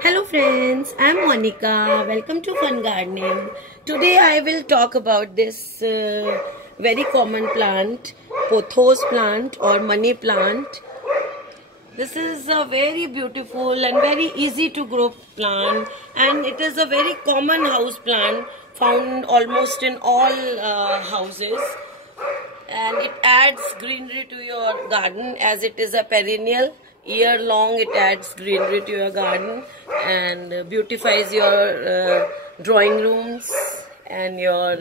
Hello friends, I'm Monica. Welcome to Fun Gardening. Today I will talk about this very common plant, Pothos plant or money plant. This is a very beautiful and very easy to grow plant, and it is a very common house plant found almost in all houses, and it adds greenery to your garden as it is a perennial. Year long it adds greenery to your garden and beautifies your drawing rooms and your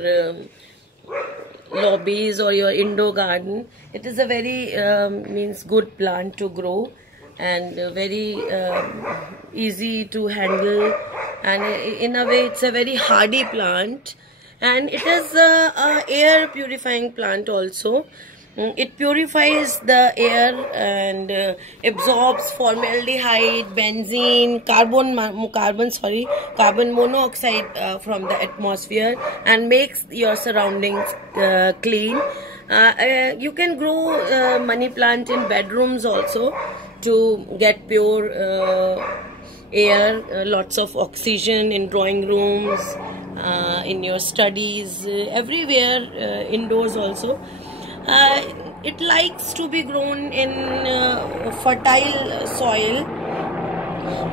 lobbies or your indoor garden. It is a very good plant to grow and very easy to handle, and in a way it's a very hardy plant, and it is a air purifying plant also. It purifies the air and absorbs formaldehyde, benzene, carbon monoxide from the atmosphere and makes your surroundings clean. You can grow money plant in bedrooms also to get pure air, lots of oxygen in drawing rooms, in your studies, everywhere, indoors also. It likes to be grown in fertile soil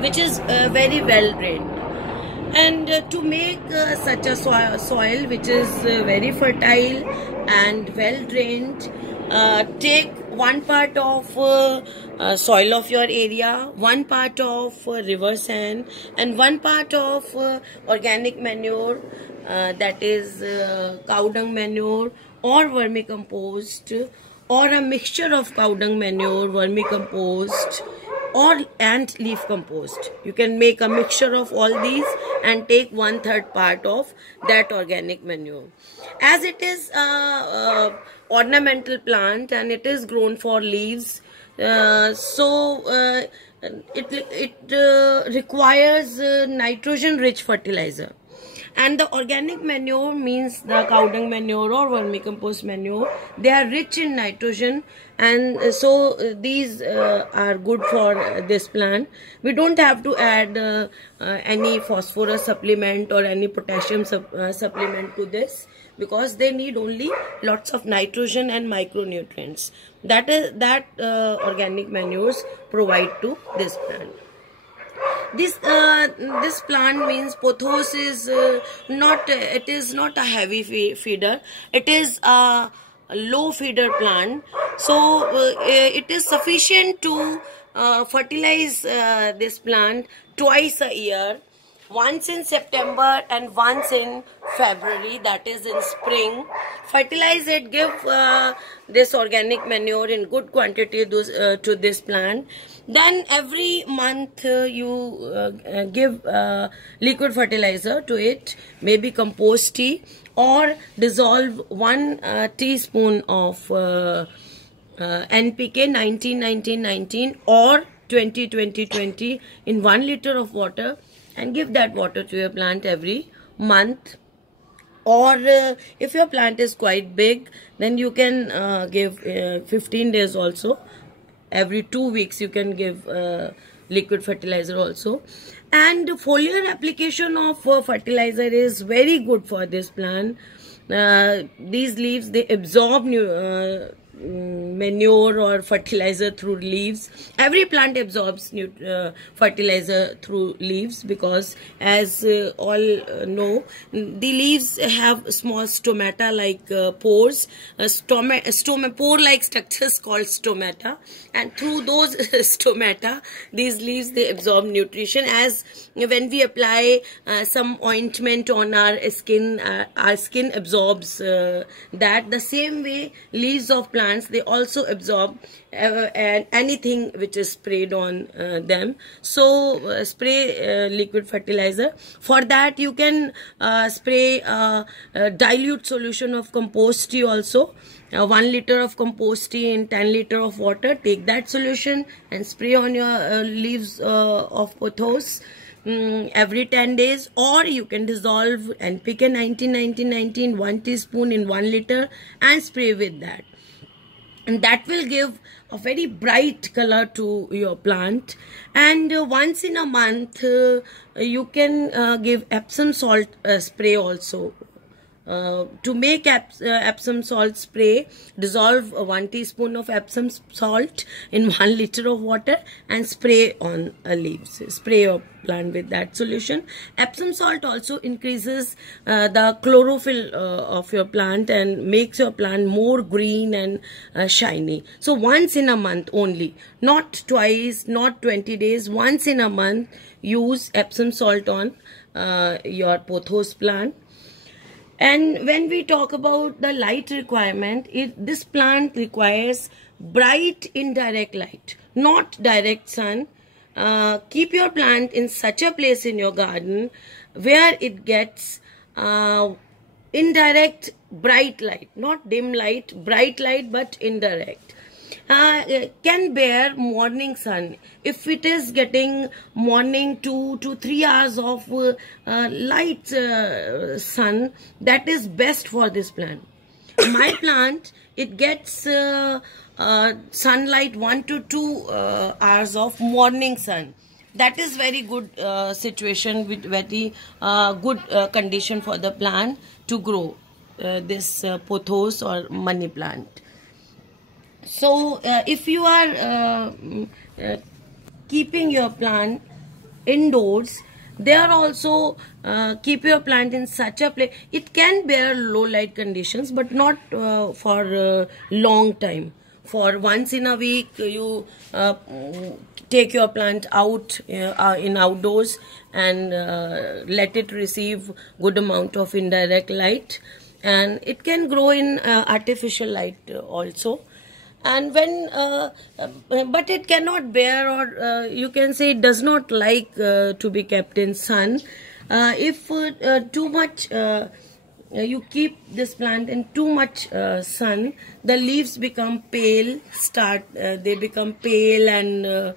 which is very well drained, and to make such a soil which is very fertile and well drained, take one part of soil of your area, one part of river sand, and one part of organic manure, that is cow dung manure or vermicompost, or a mixture of cow dung manure, vermicompost, and leaf compost. You can make a mixture of all these and take 1/3 part of that organic manure. As it is a ornamental plant and it is grown for leaves, it requires nitrogen rich fertilizer. And the organic manure means the cow dung manure or vermicompost manure. They are rich in nitrogen, and so these are good for this plant. We don't have to add any phosphorus supplement or any potassium supplement to this, because they need only lots of nitrogen and micronutrients that organic manures provide to this plant. This plant means Pothos is not a heavy feeder. It is a low feeder plant, so it is sufficient to fertilize this plant twice a year, once in September and once in February, that is in spring. Fertilize it, give this organic manure in good quantity to this plant. Then every month you give liquid fertilizer to it, maybe compost tea, or dissolve 1 teaspoon of NPK 19-19-19 or 20-20-20 in 1 liter of water, and give that water to your plant every month. Or if your plant is quite big, then you can give 15 days also. Every 2 weeks you can give liquid fertilizer also. And foliar application of fertilizer is very good for this plant. These leaves, they absorb manure or fertilizer through leaves. Every plant absorbs fertilizer through leaves, because as all know, the leaves have small stomata like pores, pore like structures called stomata, and through those stomata, these leaves, they absorb nutrition. As when we apply some ointment on our skin absorbs that. The same way leaves of plants, they also absorb anything which is sprayed on them. So spray liquid fertilizer. For that you can spray a dilute solution of compost tea also. 1 liter of compost tea in 10 liter of water. Take that solution and spray on your leaves of Pothos every 10 days. Or you can dissolve NPK 19-19-19 1 teaspoon in 1 liter and spray with that. and that will give a very bright color to your plant. And once in a month you can give Epsom salt spray also. To make Epsom salt spray, dissolve 1 teaspoon of Epsom salt in 1 liter of water and spray on leaves. Spray your plant with that solution. Epsom salt also increases the chlorophyll of your plant and makes your plant more green and shiny. So once in a month only, not twice, not 20 days, once in a month use Epsom salt on your pothos plant. And when we talk about the light requirement, this plant requires bright indirect light, not direct sun. Keep your plant in such a place in your garden where it gets indirect bright light, not dim light, bright light, but indirect. Can bear morning sun. If it is getting morning 2 to 3 hours of light sun, that is best for this plant. My plant, it gets sunlight 1 to 2 hours of morning sun. That is very good situation with very good condition for the plant to grow this pothos or money plant. So if you are keeping your plant indoors, there also keep your plant in such a place. It can bear low light conditions, but not for long time. For once in a week, you take your plant out in outdoors and let it receive good amount of indirect light, and it can grow in artificial light also. And when but it cannot bear, or you can say it does not like to be kept in sun. If too much you keep this plant in too much sun, the leaves become pale, they become pale and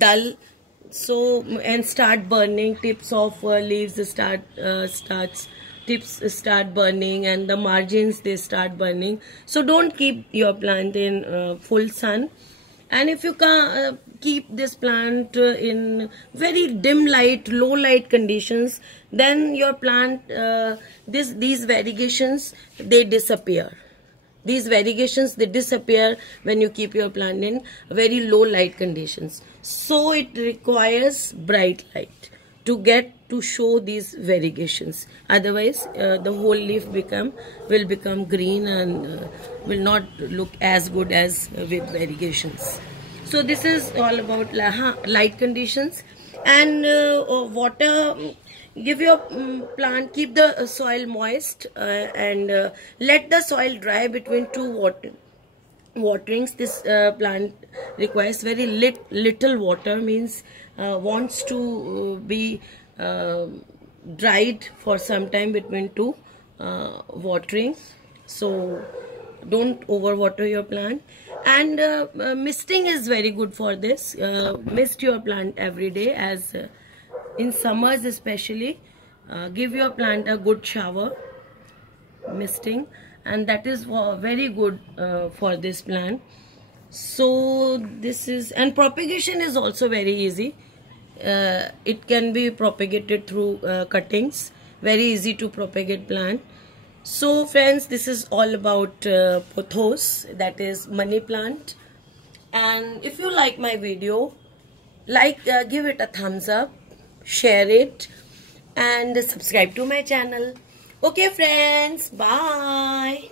dull, so and start burning. Tips of leaves tips start burning, and the margins, they start burning. So don't keep your plant in full sun. And if you can keep this plant in very dim light, low light conditions, then your plant, these variegations, they disappear. These variegations, they disappear when you keep your plant in very low light conditions. So it requires bright light to show these variegations. Otherwise the whole leaf will become green and will not look as good as with variegations. So this is all about light conditions. And water, give your plant, keep the soil moist and let the soil dry between two waterings. This plant requires very little water, means wants to be dried for some time between two waterings. So don't overwater your plant. And misting is very good for this. Mist your plant every day, as in summers especially. Give your plant a good shower, misting, and that is very good for this plant. So this is, and propagation is also very easy. It can be propagated through cuttings. Very easy to propagate plant. So friends, this is all about pothos, that is money plant. And if you like my video, give it a thumbs up, share it, and subscribe to my channel. Okay friends, bye.